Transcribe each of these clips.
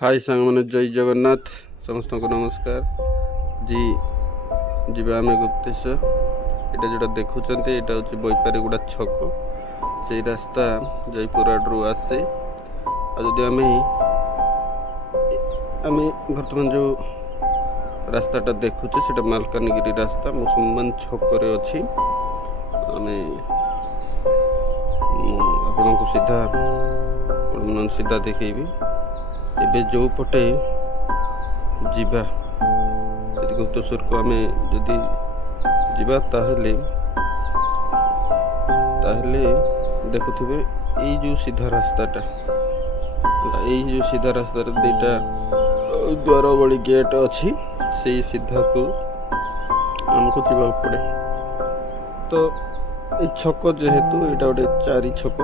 हाय सांग मैंने जय जगन्नाथ समस्त को नमस्कार जी जीवा आम गुप्तेश्वर यहाँ जोटा देखुं यहाँ हूँ बैपारीगुड़ा छक से रास्ता जयपुर आड़ू आसे आदि आम बर्तमान जो रास्ताटा देखुचे से मालकानगिरी रास्ता मुसलमान छक अच्छी आपन को सीधा देखेबी एबे जो पटे जीवा यदि गुप्तेश्वर को आमे जदि जीवा ताहले देखुथिबे ये जो सीधा रास्ताटा जो सीधा रास्ता दुईटा द्वार बड़ी गेट अच्छी से सीधा को आमको जीवा पड़े। तो ये छक जेहेतु यहाँ गोटे चारि छक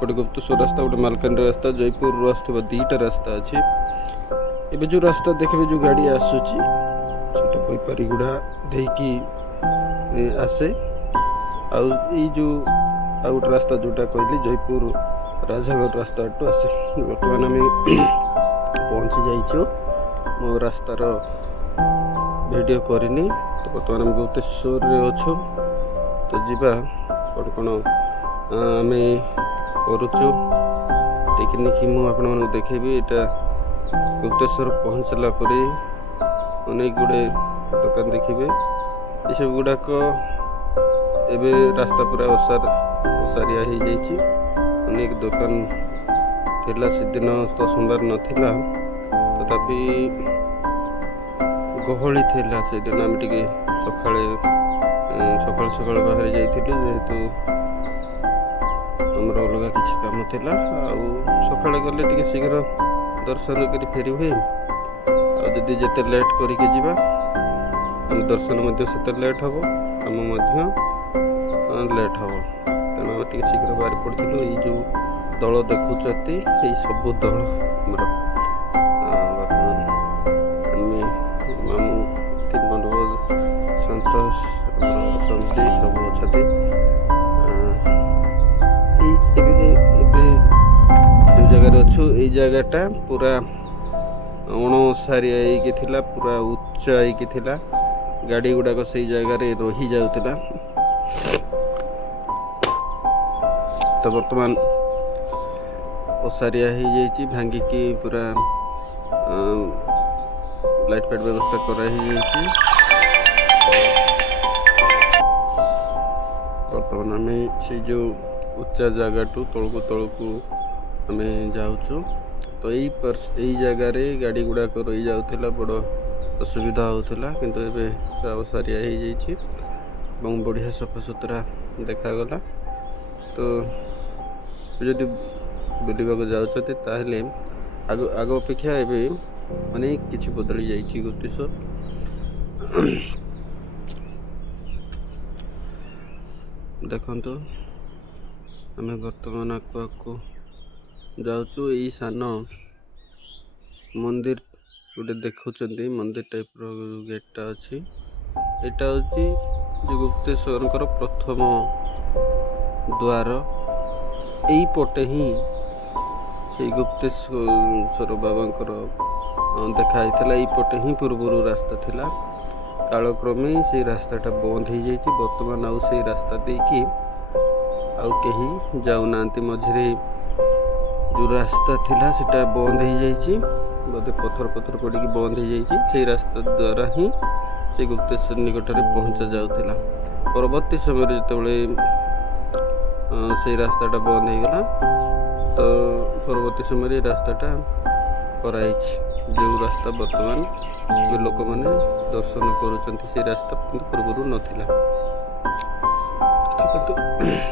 गोटे गुप्तेश्वर रास्ता गोटे मालकानगिरी रास्ता जयपुर आसुवा दुईटा रास्ता अच्छे। एबे जो रास्ता देखबे जो गाड़ी आसुची सेटा बैपारीगुड़ा देकी आसे जो गोटे रास्ता जोटा कहली जयपुर राजागढ़ रास्ता आसे। बर्तमान आम पहुँची जाइछो मो रास्तार वीडियो करनी। तो बर्तमान आम गुप्तेश्वर अच्छु तो जीवा कौन कौन आम करुचु टेक्निक मुझे देखेबी। यहाँ गुप्तेश्वर पहुँचला पर अनेक गुड़े दुकान देखिए ये सब गुड़ाक एबे रास्ता पूरा ओसारिया हो जाइए। अनेक दुकान थिला सेदिन तो सोमवार नथिला तथापि गहली थिला से दिन आम टिके सकाल सकाल बाहर जाइथिलु जेहेतु आमर अलग किसी काम थिला सकाଳେ गले टिके शीघ्र दर्शन करी फेरी हुए आदि जिते लेट करके जीवा आम दर्शन से लेट हम आम लेट हम तेणु आम टे शीघ्र बाहर पड़ू। ये जो दल देखुंत ये सब दल बर्तमान मामू तीन बंधु सतोष समझी सब अच्छा जगार अच्छु। ये जगहटा पूरा अणसारिया होइकी पूरा उच्चा होइकी गाड़ी गुड़ाक से जगार रही जाउतिला। तो बर्तमान ओसारिया हो जाइए भांगिकी पूरा लाइट फाइट व्यवस्था करा बर्तमान आम से जो उच्चा जगह टू तलकू आम जाऊँ। तो यही जगार गाड़ी गुड़ाक रही जाऊला बड़ असुविधा होता किंतु एबे ओसारिया हो जाइए बढ़िया सफा सुतरा देखागला। तो जदि बुलवाक जाऊँच ताहले आग अपेक्षा एबे अनेक किछि बदली जाइए गुप्तेश्वर। देखंतु आम बर्तमान आकु जाऊँ। यही सान मंदिर गोटे देखुं मंदिर टाइप गेटा अच्छी यहाँ हूँ गुप्तेश्वर प्रथम द्वार यही पटे ही से गुप्तेश्वर बाबा देखाई यही पटे ही पूर्व रास्ता थिला। कालक्रमे से रास्ताटा बंद हो जाइए बर्तमान आउ से रास्ता देकी आउ कहीं जाऊना मझे जो रास्ता थिला सेटा बंद हो जाइए बोधे पत्थर पड़ी बंद हो जाइए से रास्ता द्वारा ही से गुप्तेश्वर निकट में पहुँचा जाऊला। परवर्ती समय जो से रास्ताटा बंद हो गला तो परवर्ती समय रास्ताटा कराई जो रास्ता बर्तमान लोक मैंने दर्शन करुँच से रास्ता पूर्व नाला।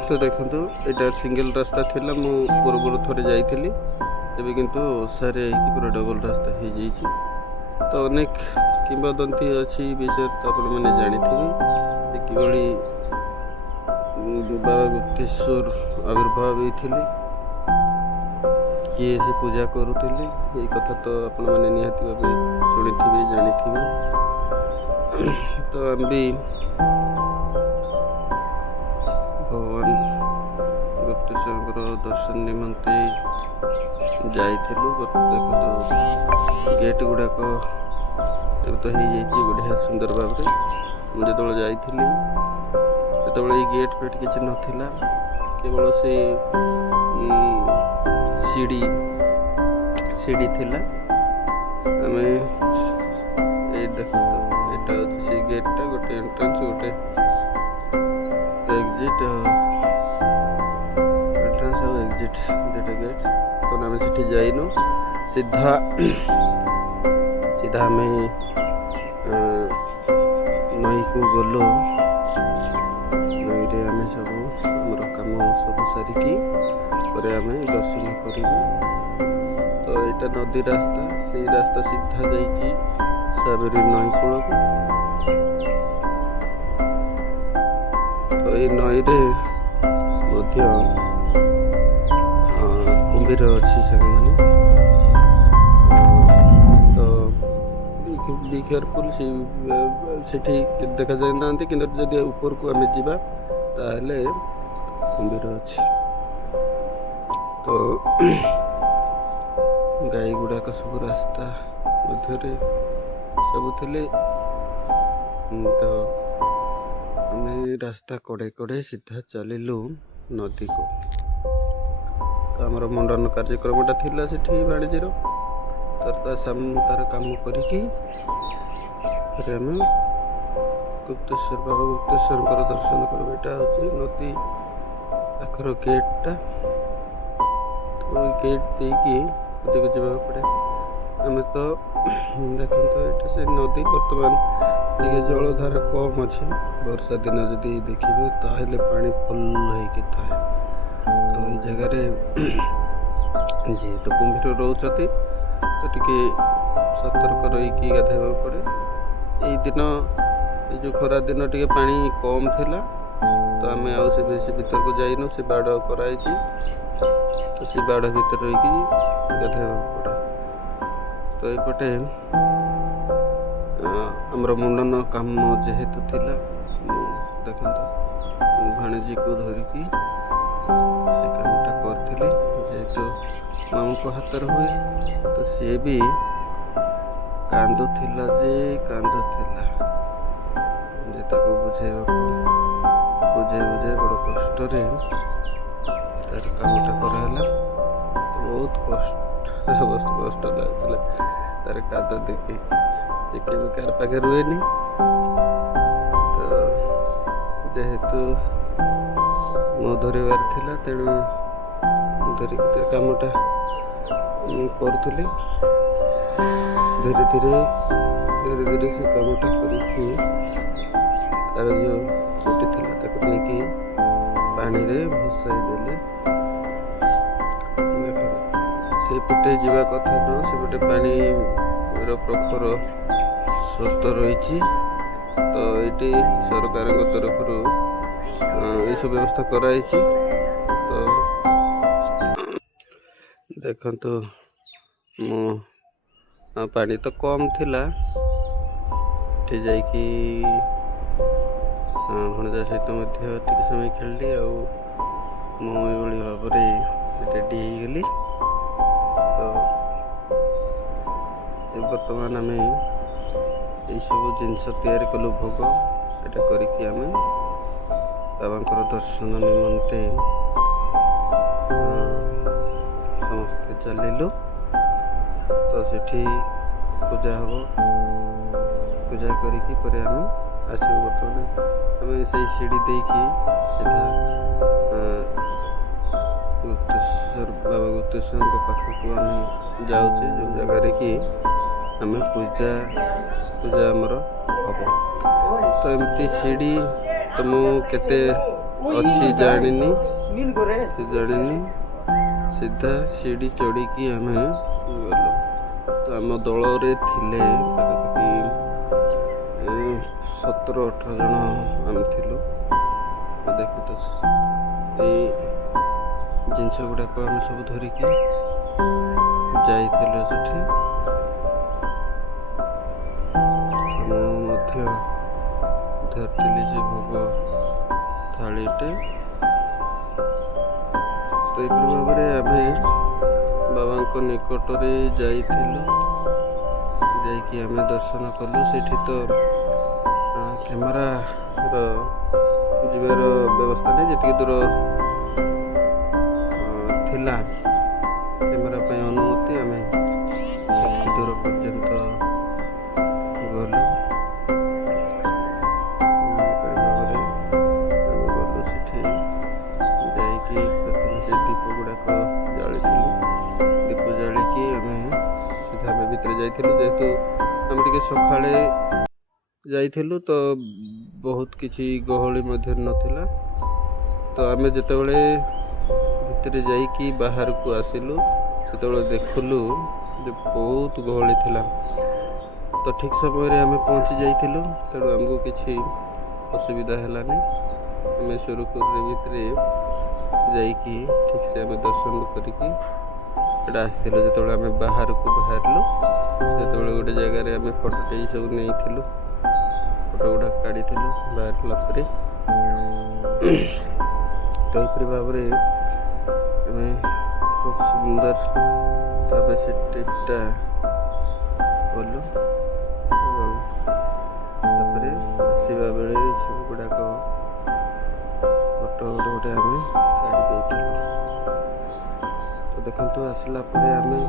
तो देखो यहाँ सिंगल रास्ता थिला मु पूर्व थोड़े जाइली एबे किंतु ओसारे पूरा डबल रास्ता हो जाइए। तो अनेक किंवदंती अच्छी विषय तो आप मैंने जानी किभली बाबा गुप्तेश्वर आविर्भाव होते किए से पूजा करुले ये कथा तो आप मैंने निहाती भाव शुणी जानी। तो आम भी भगवान गुप्तेश्वर ଗୁପ୍ତେଶ୍ୱରଙ୍କର ଦର୍ଶନ ନିମନ୍ତେ ଯାଇଥିଲୁ। ଦେଖନ୍ତୁ ଗେଟ୍ ଗୁଡ଼ାକ ଏବେ ତ ହେଇଯାଇଛି ବଢ଼ିଆ ସୁନ୍ଦର ଭାବରେ। ମୁଁ ଯେତେବେଳେ ଯାଇଥିଲି ସେତେବେଳେ ଏଇ ଗେଟ୍ ଫେଟ୍ କିଛି ନଥିଲା, କେବଳ ସେ ସିଡ଼ି ଥିଲା। ଆମେ ଏଇ ଦେଖନ୍ତୁ ଏଇଟା ହେଉଛି ସେଇ ଗେଟ୍ଟା, ଗୋଟେ ଏଣ୍ଟ୍ରାନ୍ସ ଗୋଟେ ଏକ୍ଜିଟ୍, ଏଣ୍ଟ୍ରାନ୍ସ ଆଉ ଏକ୍ଜିଟ୍ ଦୁଇଟା ଗେଟ୍। ତ ଆମେ ସେଠି ଯାଇନୁ, ସିଧା ଆମେ ନଈକୁ ଗଲୁ। ନଈରେ ଆମେ ସବୁ ଆମର କାମ ସବୁ ସାରିକି ପରେ ଆମେ ଦର୍ଶନ କରିବୁ। ତ ଏଇଟା ନଦୀ ରାସ୍ତା, ସେଇ ରାସ୍ତା ସିଧା ଯାଇଛି ସାବେରୀ ନଈ କୂଳକୁ। ତ ଏଇ ନଈରେ ମଧ୍ୟ କୁମ୍ଭୀର ଅଛି ସାଙ୍ଗମାନେ। ତ ବି କେୟାରଫୁଲ୍, ସେଠି ଦେଖାଯାଇନାହାନ୍ତି, କିନ୍ତୁ ଯଦି ଉପରକୁ ଆମେ ଯିବା ତାହେଲେ କୁମ୍ଭୀର ଅଛି। ତ ଗାଈ ଗୁଡ଼ାକ ସବୁ ରାସ୍ତା ମଧ୍ୟରେ ସବୁ ଥିଲେ। ତ ଆମେ ରାସ୍ତା କଡ଼େ ସିଧା ଚାଲିଲୁ ନଦୀକୁ। ତ ଆମର ମୁଣ୍ଡନ କାର୍ଯ୍ୟକ୍ରମଟା ଥିଲା ସେଠି ବାଣିଜ୍ୟର। ତାର କାମ କରିକି ପରେ ଆମେ ବାବା ଗୁପ୍ତେଶ୍ୱରଙ୍କର ଦର୍ଶନ କରିବୁ। ଏଇଟା ହେଉଛି ନଦୀ ପାଖର ଗେଟ୍ଟା। ତ ଏଇ ଗେଟ୍ ଦେଇକି ନଦୀକୁ ଯିବାକୁ ପଡ଼େ। ଆମେ ତ ଦେଖନ୍ତୁ ଏଇଟା ସେ ନଦୀ ବର୍ତ୍ତମାନ ଟିକେ ଜଳଧାର କମ୍ ଅଛି। ବର୍ଷା ଦିନ ଯଦି ଦେଖିବେ ତାହେଲେ ପାଣି ଫୁଲ୍ ହେଇକି ଥାଏ। ତ ଏଇ ଜାଗାରେ ଯେହେତୁ କୁମ୍ଭୀର ରହୁଛନ୍ତି ତ ଟିକେ ସତର୍କ ରହିକି ଗାଧୋଇବାକୁ ପଡ଼େ। ଏଇ ଦିନ ଏଇ ଯେଉଁ ଖରା ଦିନ ଟିକେ ପାଣି କମ୍ ଥିଲା, ତ ଆମେ ଆଉ ସେ ବେଶୀ ଭିତରକୁ ଯାଇନୁ। ସେ ବାଡ଼ କରାହେଇଛି, ତ ସେ ବାଡ଼ ଭିତରେ ରହିକି ଗାଧୋଇବାକୁ ପଡ଼େ। ତ ଏପଟେ ଆମର ମୁଣ୍ଡନ କାମ ଯେହେତୁ ଥିଲା, ଦେଖନ୍ତୁ ମୁଁ ଭାଣିଜୀକୁ ଧରିକି ସେ କାମଟା କରିଥିଲି। ଯେହେତୁ ମାମୁଁଙ୍କ ହାତରେ ହୁଏ, ତ ସିଏ ବି କାନ୍ଦୁଥିଲା ଯେ ତାକୁ ବୁଝେଇ ବଡ଼ କଷ୍ଟରେ ତାର କାମଟା କରାହେଲା। ତ ବହୁତ କଷ୍ଟ ଲାଗୁଥିଲା ତାର କାଦ ଦେଖି। ସେ କେବେ କାହାର ପାଖରେ ରୁହେନି, ତ ଯେହେତୁ ମୋ ଧରିବାର ଥିଲା, ତେଣୁ ମୁଁ ଧରିକି ତାର କାମଟା କରୁଥିଲି। ଧୀରେ ଧୀରେ ସେ କାମଟା କରିକି ତାର ଯେଉଁ ଚୁଟି ଥିଲା ତାକୁ ନେଇକି ପାଣିରେ ଭସାଇ ଦେଲେ। ସେପଟେ ଯିବା କଥା ନୁହଁ, ସେପଟେ ପାଣିର ପ୍ରଖର ସ୍ରୋତ ରହିଛି। ତ ଏଇଠି ସରକାରଙ୍କ ତରଫରୁ ଏସବୁ ବ୍ୟବସ୍ଥା କରାଯାଇଛି। ତ ଦେଖନ୍ତୁ ପାଣି ତ କମ୍ ଥିଲା, ଏଠି ଯାଇକି ଭଣଜା ସହିତ ମଧ୍ୟ ଟିକେ ସମୟ ଖେଳିଲି। ଆଉ ମୁଁ ଏଇଭଳି ଭାବରେ ରେଡ଼ି ହେଇଗଲି। ତ ବର୍ତ୍ତମାନ ଆମେ ଏଇସବୁ ଜିନିଷ ତିଆରି କଲୁ, ଭୋଗ ଏଇଟା କରିକି ଆମେ ବାବାଙ୍କର ଦର୍ଶନ ନିମନ୍ତେ ସମସ୍ତେ ଚାଲିଲୁ। ତ ସେଠି ପୂଜା ହେବ, ପୂଜା କରିକି ପରେ ଆମେ ଆସିବୁ। ବର୍ତ୍ତମାନ ଆମେ ସେଇ ସିଡ଼ି ଦେଇକି ସିଧା ବାବା ଗୁପ୍ତେଶ୍ୱରଙ୍କ ପାଖକୁ ଆମେ ଯାଉଛେ, ଯେଉଁ ଜାଗାରେ କି ଆମେ ପୂଜା ଆମର ହେବ। ତ ଏମିତି ସିଡ଼ି ତ ମୁଁ କେତେ ଅଛି ଜାଣିନି, ସିଧା ସିଡ଼ି ଚଢ଼ିକି ଆମେ ଗଲୁ। ତ ଆମ ଦଳରେ ଥିଲେ ପାଖାପାଖି 17-18 ଜଣ ଆମେ ଥିଲୁ। ଦେଖନ୍ତୁ ଏଇ ଜିନିଷ ଗୁଡ଼ାକ ଆମେ ସବୁ ଧରିକି ଯାଇଥିଲୁ ସେଠି। ମୁଁ ମଧ୍ୟ ଧରିଥିଲି ସେ ଭୋଗ ଥାଳିଟେ। ଏହିପରି ଭାବରେ ଆମେ ବାବାଙ୍କ ନିକଟରେ ଯାଇଥିଲୁ। ଯାଇକି ଆମେ ଦର୍ଶନ କଲୁ। ସେଠି ତ କ୍ୟାମେରାର ଯିବାର ବ୍ୟବସ୍ଥା ନାହିଁ। ଯେତିକି ଦୂର ଥିଲା କ୍ୟାମେରା ପାଇଁ ଅନୁମତି, ଆମେ ସେତିକି ଦୂର ପର୍ଯ୍ୟନ୍ତ ଗଲୁ। ଏପରି ଭାବରେ ଆମେ ଗଲୁ। ସେଠି ଯାଇକି ପ୍ରଥମେ ସେ ଦୀପ ଗୁଡ଼ାକ ଜାଳିଥିଲୁ। ଦୀପ ଜାଳିକି ଆମେ ସିଧା ଆମେ ଭିତରେ ଯାଇଥିଲୁ। ଯେହେତୁ ଆମେ ଟିକେ ସକାଳେ ଯାଇଥିଲୁ ତ ବହୁତ କିଛି ଗହଳି ମଧ୍ୟ ନଥିଲା। ତ ଆମେ ଯେତେବେଳେ ଭିତରେ ଯାଇକି ବାହାରକୁ ଆସିଲୁ ସେତେବେଳେ ଦେଖିଲୁ ଯେ ବହୁତ ଗହଳି ଥିଲା। ତ ଠିକ୍ ସମୟରେ ଆମେ ପହଞ୍ଚି ଯାଇଥିଲୁ, ତେଣୁ ଆମକୁ କିଛି ଅସୁବିଧା ହେଲାନି। ଆମେ ସୁରୁଖୁରୁରେ ଭିତରେ ଯାଇକି ଠିକ୍ସେ ଆମେ ଦର୍ଶନ କରିକି ଏଇଟା ଆସିଥିଲୁ। ଯେତେବେଳେ ଆମେ ବାହାରକୁ ବାହାରିଲୁ ସେତେବେଳେ ଗୋଟେ ଜାଗାରେ ଆମେ ଫଟୋଟେ ସବୁ ନେଇଥିଲୁ। ଫଟୋ ଗୁଡ଼ାକ କାଢ଼ିଥିଲୁ ବାହାରିଲା ପରେ। ତ ଏହିପରି ଭାବରେ ଆମେ ଖୁବ ସୁନ୍ଦର ଭାବେ ସେ ଟ୍ରିପ୍ଟା କଲୁ। ଏବଂ ତାପରେ ଆସିବା ବେଳେ ସବୁ ଗୁଡ଼ାକ ଫଟୋ ଗୋଟେ ଆମେ କାଢ଼ି ଦେଇଥିଲୁ। ତ ଦେଖନ୍ତୁ, ଆସିଲା ପରେ ଆମେ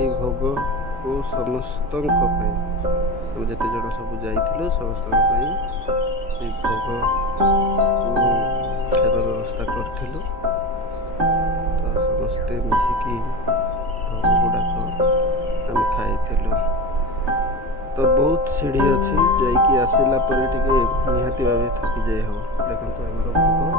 ଏଇ ଭୋଗକୁ ସମସ୍ତଙ୍କ ପାଇଁ, ଆମେ ଯେତେ ଜଣ ସବୁ ଯାଇଥିଲୁ ସମସ୍ତଙ୍କ ପାଇଁ ସେଇ ଭୋଗକୁ ଖାଇବା ବ୍ୟବସ୍ଥା କରିଥିଲୁ। ତ ସମସ୍ତେ ମିଶିକି ଭୋଗ ଗୁଡ଼ାକ ଆମେ ଖାଇଥିଲୁ। ତ ବହୁତ ସିଢ଼ି ଅଛି, ଯାଇକି ଆସିଲା ପରେ ଟିକେ ନିହାତି ଭାବେ ଥକି ଯାଇ ହେବ। ଦେଖନ୍ତୁ ଆମର ଭୋଗ